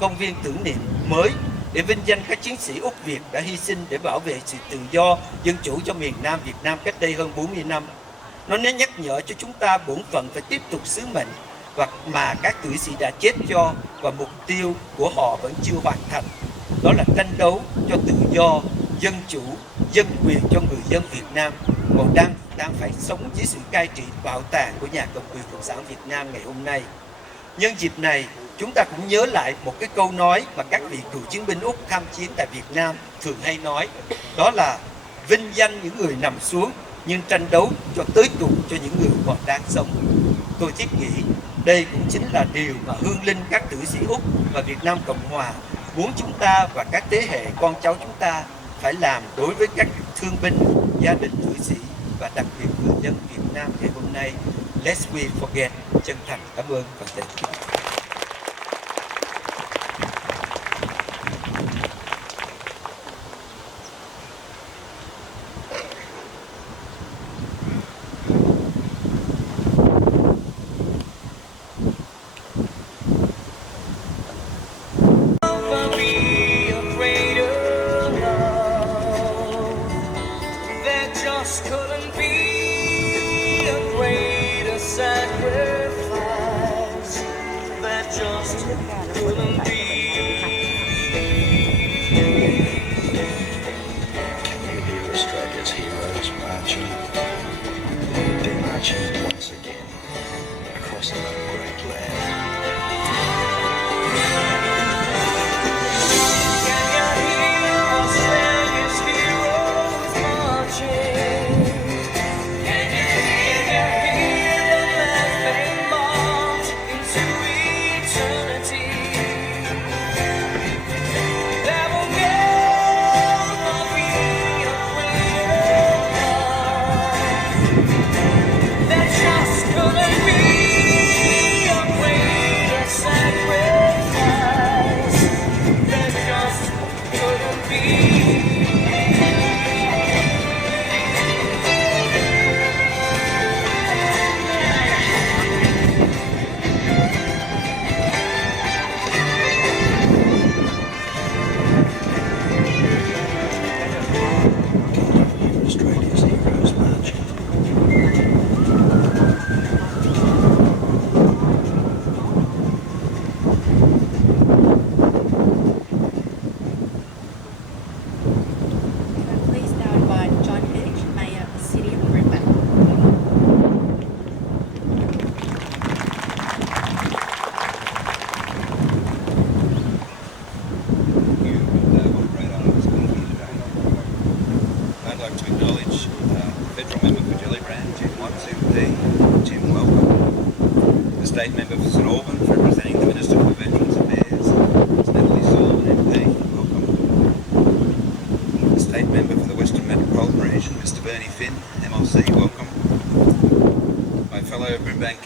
Công viên Tưởng Niệm mới để vinh danh các chiến sĩ Úc Việt đã hy sinh để bảo vệ sự tự do, dân chủ cho miền Nam Việt Nam cách đây hơn 40 năm. Nó nhắc nhở cho chúng ta bổn phận phải tiếp tục sứ mệnh mà các tử sĩ đã chết cho, và mục tiêu của họ vẫn chưa hoàn thành. Đó là tranh đấu cho tự do, dân chủ, dân quyền cho người dân Việt Nam còn đang phải sống dưới sự cai trị bạo tàn của nhà cầm quyền Cộng sản Việt Nam ngày hôm nay. Nhân dịp này, chúng ta cũng nhớ lại một cái câu nói mà các vị cựu chiến binh Úc tham chiến tại Việt Nam thường hay nói, đó là vinh danh những người nằm xuống nhưng tranh đấu cho tới cùng cho những người còn đang sống. Tôi thiết nghĩ đây cũng chính là điều mà hương linh các tử sĩ Úc và Việt Nam Cộng Hòa muốn chúng ta và các thế hệ con cháu chúng ta phải làm đối với các thương binh, gia đình tử sĩ và đặc biệt người dân Việt Nam ngày hôm nay. Let's we forget. Chân thành cảm ơn toàn thể.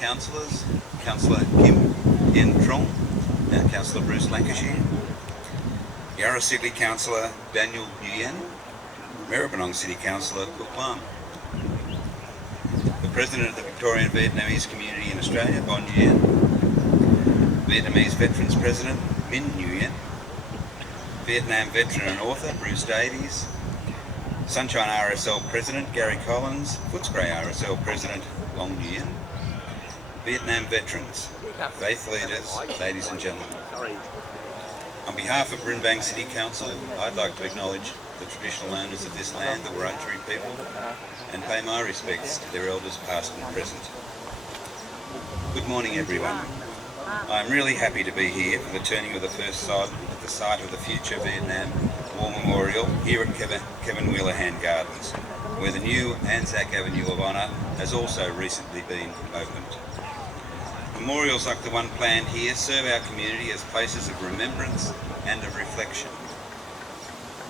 Councillors, Councillor Kim in Trong and Councillor Bruce Lancashire, Yarra City Councillor Daniel Nguyen, Maribyrnong City Councillor Cook Lam, the President of the Victorian Vietnamese Community in Australia, Bon Nguyen, Vietnamese Veterans President Min Nguyen, Vietnam veteran and author Bruce Davies, Sunshine RSL President Gary Collins, Footscray RSL President Long Nguyen, Vietnam veterans, faith leaders, ladies and gentlemen. On behalf of Brimbank City Council, I'd like to acknowledge the traditional owners of this land, the Wurundjeri people, and pay my respects to their elders past and present. Good morning everyone. I'm really happy to be here for the turning of the first sod at the site of the future Vietnam War Memorial here at Kevin Wheeler Hand Gardens, where the new Anzac Avenue of Honour has also recently been opened. Memorials like the one planned here serve our community as places of remembrance and of reflection.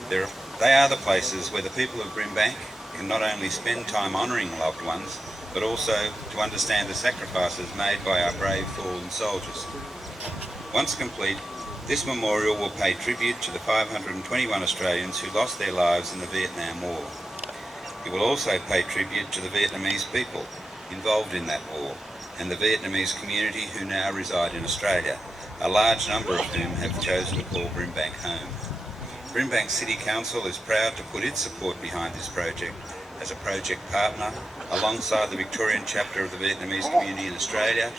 They are the places where the people of Brimbank can not only spend time honouring loved ones, but also to understand the sacrifices made by our brave fallen soldiers. Once complete, this memorial will pay tribute to the 521 Australians who lost their lives in the Vietnam War. It will also pay tribute to the Vietnamese people involved in that war and the Vietnamese community who now reside in Australia a large number of whom have chosen to call Brimbank home. Brimbank City Council is proud to put its support behind this project as a project partner alongside the Victorian chapter of the Vietnamese community in Australia,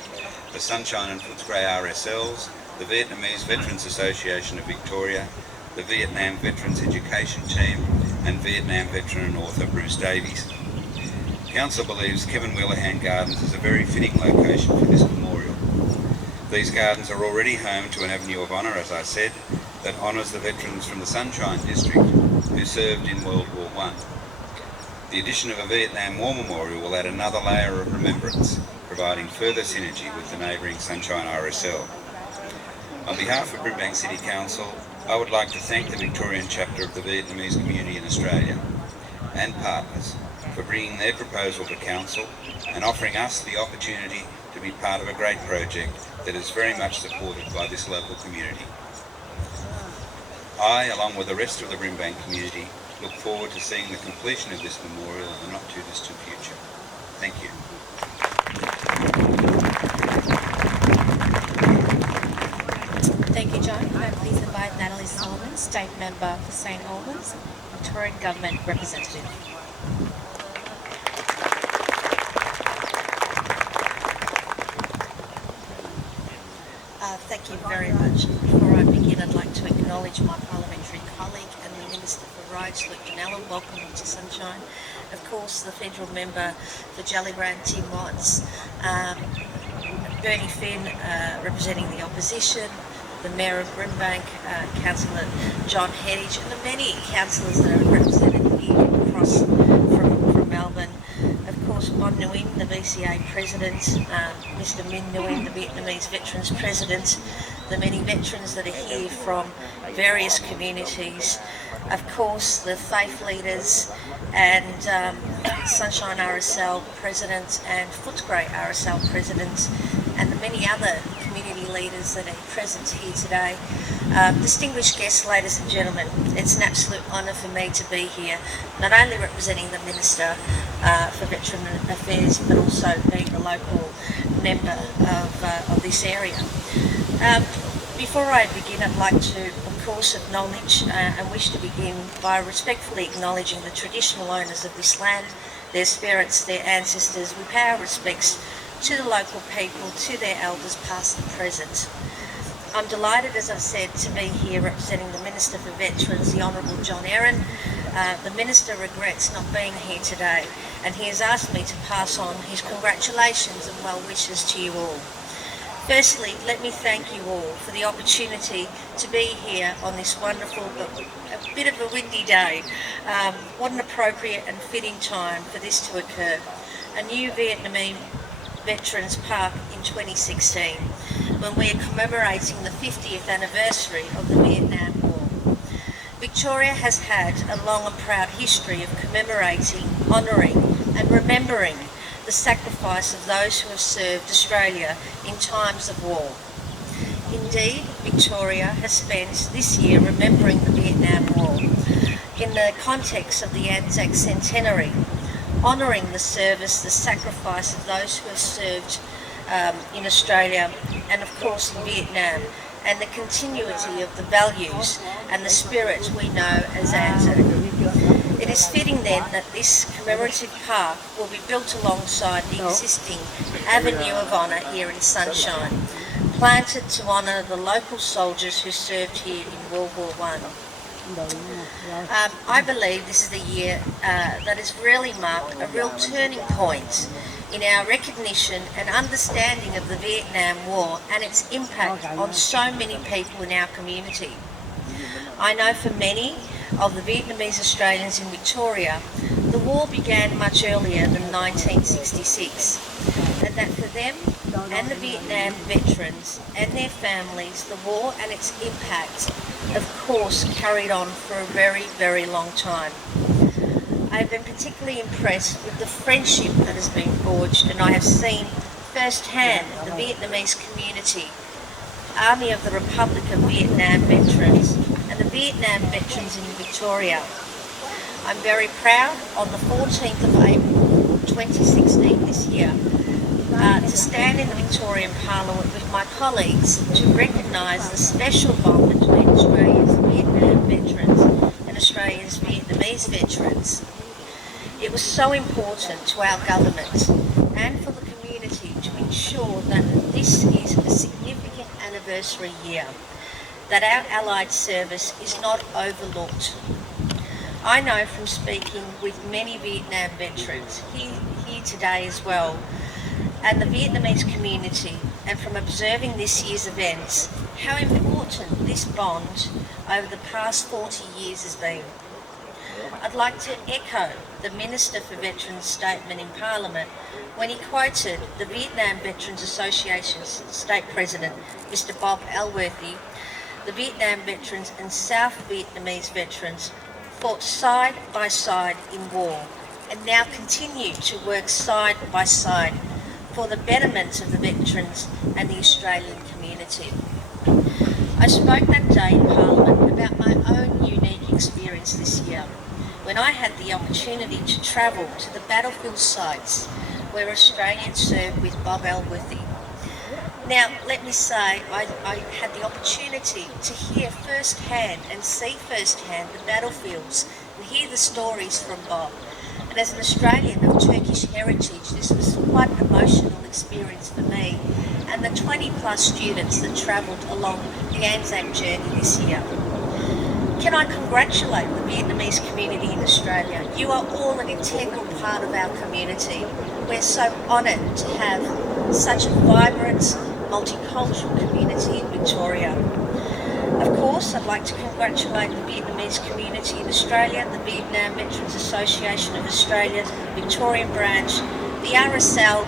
the Sunshine and Footscray RSLs, the Vietnamese Veterans Association of Victoria, the Vietnam Veterans Education Team, and Vietnam veteran and author Bruce Davies. Council believes Kevin Wheelahan Gardens is a very fitting location for this memorial. These gardens are already home to an avenue of honour, as I said, that honours the veterans from the Sunshine District who served in World War I. The addition of a Vietnam War Memorial will add another layer of remembrance, providing further synergy with the neighbouring Sunshine RSL. On behalf of Brimbank City Council, I would like to thank the Victorian chapter of the Vietnamese community in Australia and partners for bringing their proposal to Council and offering us the opportunity to be part of a great project that is very much supported by this local community. I, along with the rest of the Brimbank community, look forward to seeing the completion of this memorial in the not too distant future. Thank you. Thank you, John. May I please invite Natalie Solomon, State Member for St Albans, Victorian Government Representative. Thank you very much. Before I begin, I'd like to acknowledge my parliamentary colleague and the Minister for Roads, Luke Danella. Welcome to Sunshine. Of course, the federal member for Jellybrand, Tim Watts, Bernie Finn, representing the opposition, the Mayor of Brimbank, Councillor John Headage, and the many councillors that are represented here across from Melbourne. Of course, Bon Nguyen, the VCA President, Mr Min Nguyen, the Vietnamese Veterans President, the many veterans that are here from various communities, of course the faith leaders and Sunshine RSL President and Footscray RSL President, and the many other community leaders that are present here today. Distinguished guests, ladies and gentlemen, it's an absolute honour for me to be here, not only representing the Minister for Veteran Affairs, but also being the local member of this area. Before I begin, I'd like to, of course, acknowledge and wish to begin by respectfully acknowledging the traditional owners of this land, their spirits, their ancestors. We pay our respects to the local people, to their elders past and present. I'm delighted, as I've said, to be here representing the Minister for Veterans, the Honourable John Aaron. The Minister regrets not being here today, and he has asked me to pass on his congratulations and well wishes to you all. Firstly, let me thank you all for the opportunity to be here on this wonderful but a bit of a windy day. What an appropriate and fitting time for this to occur. A new Vietnamese Veterans Park in 2016, when we are commemorating the 50th anniversary of the Vietnam War. Victoria has had a long and proud history of commemorating, honouring and remembering the sacrifice of those who have served Australia in times of war. Indeed, Victoria has spent this year remembering the Vietnam War in the context of the Anzac Centenary, honouring the service, the sacrifice of those who have served in Australia and of course in Vietnam, and the continuity of the values and the spirit we know as Anzac. It is fitting then that this commemorative park will be built alongside the existing Avenue of Honour here in Sunshine, planted to honour the local soldiers who served here in World War I. I believe this is the year that has really marked a real turning point in our recognition and understanding of the Vietnam War and its impact on so many people in our community. I know for many of the Vietnamese Australians in Victoria, the war began much earlier than 1966, and that for them and the Vietnam veterans and their families, the war and its impact, of course, carried on for a very, very long time. I have been particularly impressed with the friendship that has been forged, and I have seen firsthand the Vietnamese community, Army of the Republic of Vietnam veterans, and the Vietnam veterans in Victoria. I'm very proud on the 14th of April 2016 this year to stand in the Victorian Parliament with my colleagues to recognise the special bond between Australia's Vietnam veterans and Australia's Vietnamese veterans. It was so important to our government and for the community to ensure that this is a significant anniversary year, that our allied service is not overlooked. I know from speaking with many Vietnam veterans here today as well, and the Vietnamese community, and from observing this year's events, how important this bond over the past 40 years has been. I'd like to echo the Minister for Veterans' statement in Parliament when he quoted the Vietnam Veterans Association's State President, Mr. Bob Elworthy. The Vietnam veterans and South Vietnamese veterans fought side by side in war and now continue to work side by side for the betterment of the veterans and the Australian community. I spoke that day in Parliament about my own unique experience this year when I had the opportunity to travel to the battlefield sites where Australians served with Bob Elworthy. Now, let me say, I had the opportunity to hear firsthand and see firsthand the battlefields and hear the stories from Bob. And as an Australian of Turkish heritage, this was quite an emotional experience for me and the 20 plus students that travelled along the Anzac journey this year. Can I congratulate the Vietnamese community in Australia? You are all an integral part of our community. We're so honoured to have such a vibrant, multicultural community in Victoria. Of course, I'd like to congratulate the Vietnamese community in Australia, the Vietnam Veterans Association of Australia, Victorian branch, the RSL,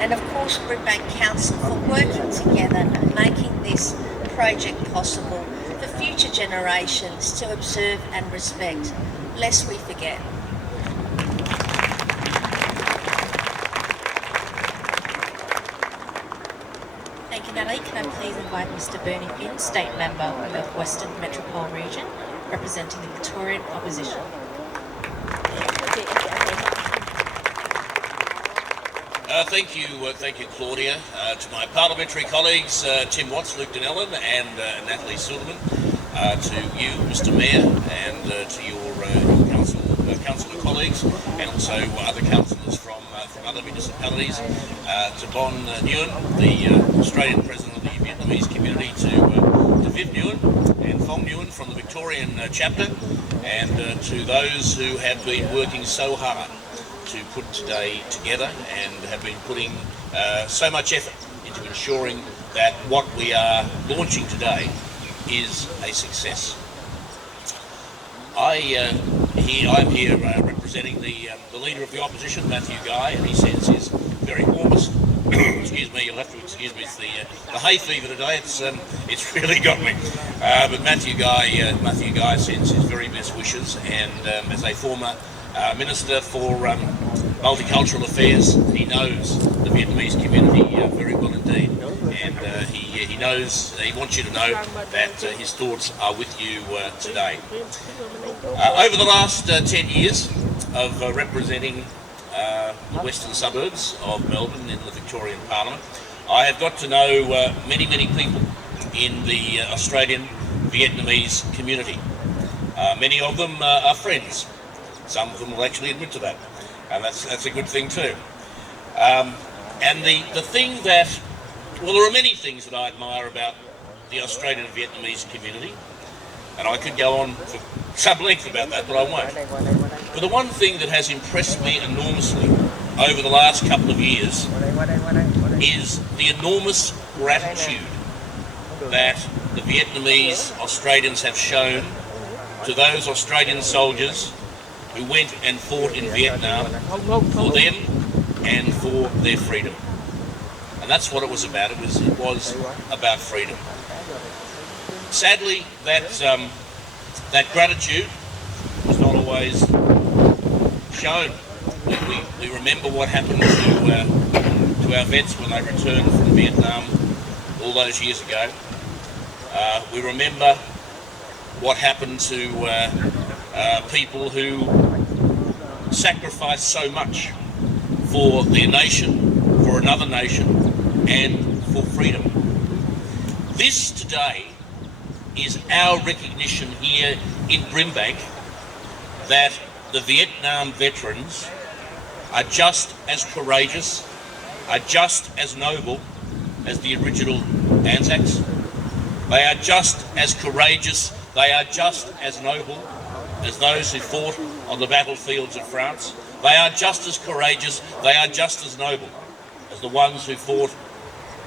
and of course Brimbank Council for working together and making this project possible for future generations to observe and respect, lest we forget. Thank you, Natalie. Can I please invite Mr. Bernie Finn, State Member for the Western Metropole Region, representing the Victorian Opposition. Thank you, Claudia. To my parliamentary colleagues, Tim Watts, Luke Donnellan, and Natalie Silverman. To you, Mr. Mayor, and to your councillor colleagues, and also other councillors from other municipalities. To Bon Nguyen, the Australian President of the Vietnamese community, to Viv Nguyen and Phong Nguyen from the Victorian chapter, and to those who have been working so hard to put today together and have been putting so much effort into ensuring that what we are launching today is a success. I'm here representing the Leader of the Opposition, Matthew Guy, and he says his very warmest, excuse me, you'll have to excuse me, it's the hay fever today, it's really got me. But Matthew Guy sends his very best wishes, and as a former Minister for Multicultural Affairs, he knows the Vietnamese community very well indeed, and he knows, he wants you to know that his thoughts are with you today. Over the last 10 years of representing the western suburbs of Melbourne in the Victorian Parliament, I have got to know many people in the Australian Vietnamese community. Many of them are friends. Some of them will actually admit to that, and that's a good thing too. And the thing that, well, there are many things that I admire about the Australian and Vietnamese community, and I could go on for some length about that, but I won't. But the one thing that has impressed me enormously over the last couple of years is the enormous gratitude that the Vietnamese Australians have shown to those Australian soldiers who went and fought in Vietnam for them and for their freedom. And that's what it was about. It was about freedom. Sadly, that gratitude was not always shown. We remember what happened to our vets when they returned from Vietnam all those years ago. We remember what happened to people who sacrificed so much for their nation, for for another nation and for freedom. This today is our recognition here in Brimbank that the Vietnam veterans are just as courageous, are just as noble as the original Anzacs. They are just as courageous, they are just as noble as those who fought on the battlefields of France. They are just as courageous, they are just as noble as the ones who fought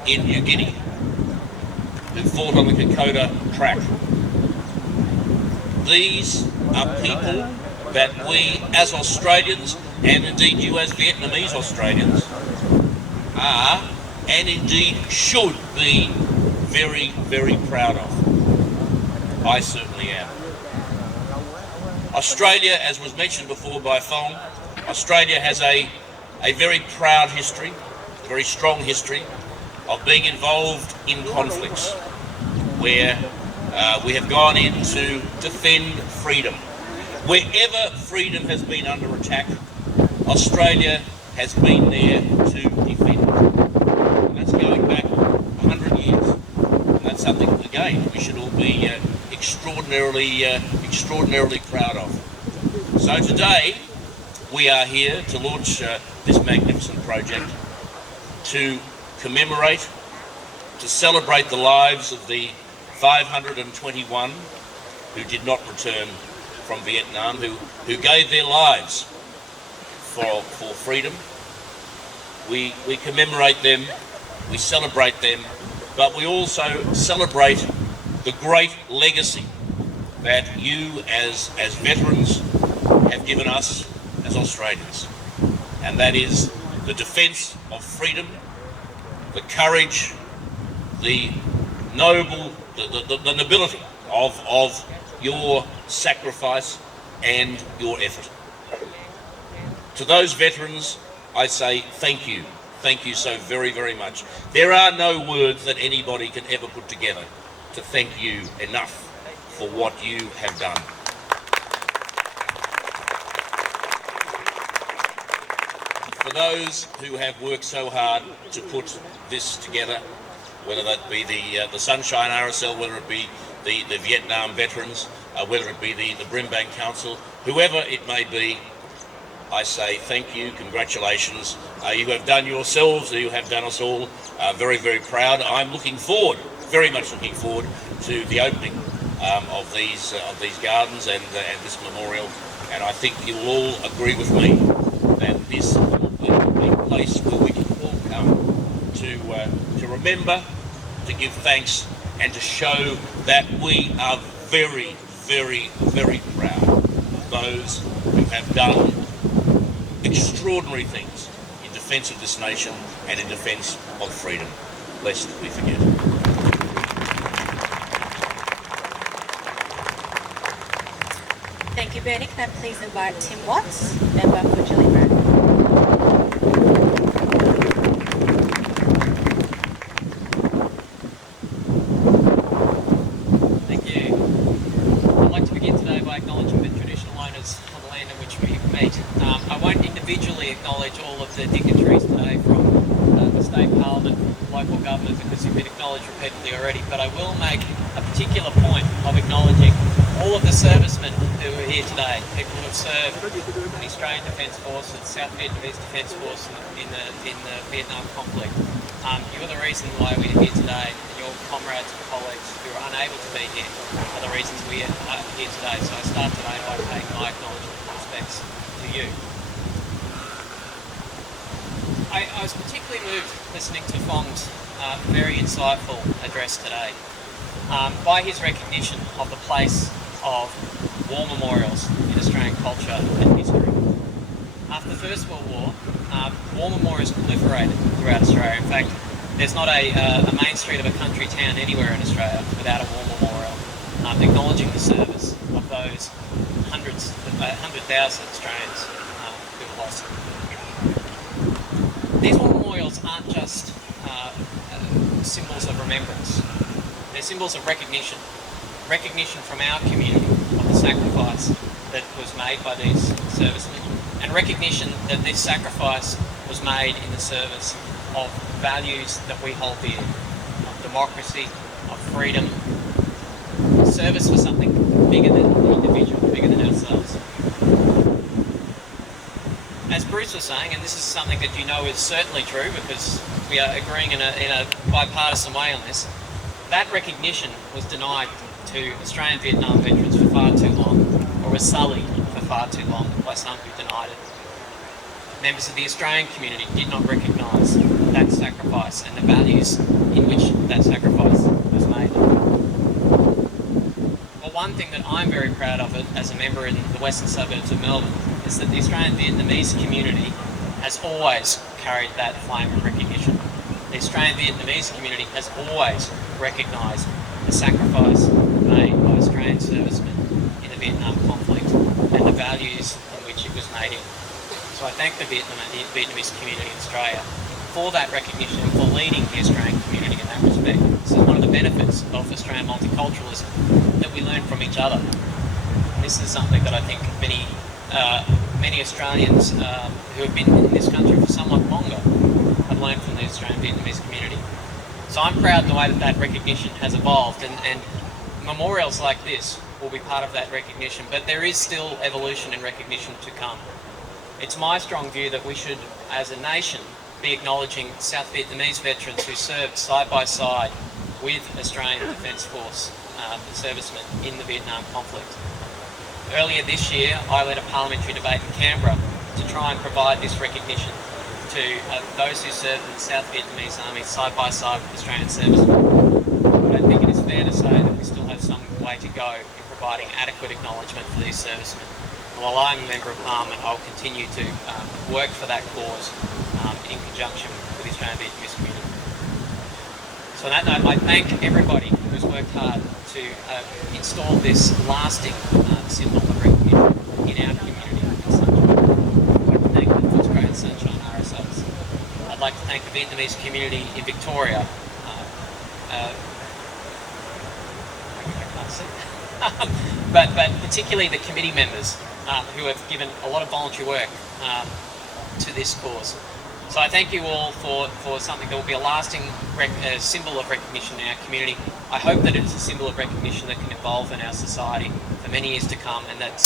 in New Guinea, who fought on the Kokoda track. These are people that we as Australians, and indeed you as Vietnamese Australians, are and indeed should be very, very proud of. I certainly am. Australia, as was mentioned before by Phong, Australia has a very proud history, a very strong history of being involved in conflicts where we have gone in to defend freedom. Wherever freedom has been under attack, Australia has been there to defend it. And that's going back 100 years. And that's something, again, we should all be extraordinarily proud of. So today, we are here to launch this magnificent project to commemorate, to celebrate the lives of the 521 who did not return from Vietnam, who gave their lives for freedom. We commemorate them, we celebrate them, but we also celebrate the great legacy that you as veterans have given us as Australians. And that is the defence of freedom, the courage, the nobility of your sacrifice and your effort. To those veterans, I say thank you. Thank you so very, very much. There are no words that anybody can ever put together to thank you enough for what you have done. For those who have worked so hard to put this together, whether that be the Sunshine RSL, whether it be the Vietnam veterans, whether it be the Brimbank Council, whoever it may be, I say thank you, congratulations. You have done yourselves, you have done us all very, very proud. I'm looking forward, very much looking forward to the opening of these gardens and this memorial. And I think you will all agree with me that this will be a place where we can all come to remember, to give thanks, and to show that we are very, very, very proud of those who have done extraordinary things in defence of this nation and in defence of freedom, lest we forget. Thank you, Bernie. Can I please invite Tim Watts, member for Jellybrand? Thank you. I'd like to begin today by acknowledging the traditional owners of the land in which we meet. I won't individually acknowledge all of the dignitaries today from the state parliament, local government, because you've been acknowledged repeatedly already, but I will make a particular point of acknowledging all of the servicemen who are here today, people who have served in the Australian Defence Force and South Vietnamese Defence Force in the Vietnam conflict. You're the reason why we're here today, and your comrades and colleagues who are unable to be here are the reasons we are here today. So I start today by paying my acknowledgement and respects to you. I was particularly moved listening to Phong's very insightful address today by his recognition of the place of war memorials in Australian culture and history. After the First World War, war memorials proliferated throughout Australia. In fact, there's not a main street of a country town anywhere in Australia without a war memorial acknowledging the service of those 100,000 Australians who were lost. These war memorials aren't just symbols of remembrance. They're symbols of recognition. Recognition from our community of the sacrifice that was made by these servicemen, and recognition that this sacrifice was made in the service of values that we hold dear, of democracy, of freedom, service for something bigger than the individual, bigger than ourselves. As Bruce was saying, and this is something that you know is certainly true because we are agreeing in a bipartisan way on this, that recognition was denied to Australian Vietnam veterans for far too long, or was sullied for far too long by some who denied it. Members of the Australian community did not recognise that sacrifice and the values in which that sacrifice was made. Well, one thing that I'm very proud of it as a member in the western suburbs of Melbourne is that the Australian Vietnamese community has always carried that flame of recognition. The Australian Vietnamese community has always recognised the sacrifice made by Australian servicemen in the Vietnam conflict and the values in which it was made in. So I thank the Vietnamese community in Australia for that recognition and for leading the Australian community in that respect. This is one of the benefits of Australian multiculturalism, that we learn from each other. And this is something that I think many Australians who have been in this country for somewhat longer have learned from the Australian Vietnamese community. So I'm proud the way that that recognition has evolved, and memorials like this will be part of that recognition, but there is still evolution and recognition to come. It's my strong view that we should, as a nation, be acknowledging South Vietnamese veterans who served side by side with Australian Defence Force servicemen in the Vietnam conflict. Earlier this year, I led a parliamentary debate in Canberra to try and provide this recognition to those who served in the South Vietnamese Army side by side with Australian servicemen. But I think it is fair to say that we still have some way to go in providing adequate acknowledgement for these servicemen. And while I'm a Member of Parliament, I'll continue to work for that cause in conjunction with the Australian Vietnamese community. So on that note, I thank everybody who's worked hard to install this lasting symbol of recognition in our community in Sunshine. I'd like to thank the Footscray and Sunshine RSLs. I'd like to thank the Vietnamese community in Victoria. But particularly the committee members who have given a lot of voluntary work to this cause. So I thank you all for something that will be a lasting symbol of recognition in our community. I hope that it's a symbol of recognition that can evolve in our society for many years to come, and that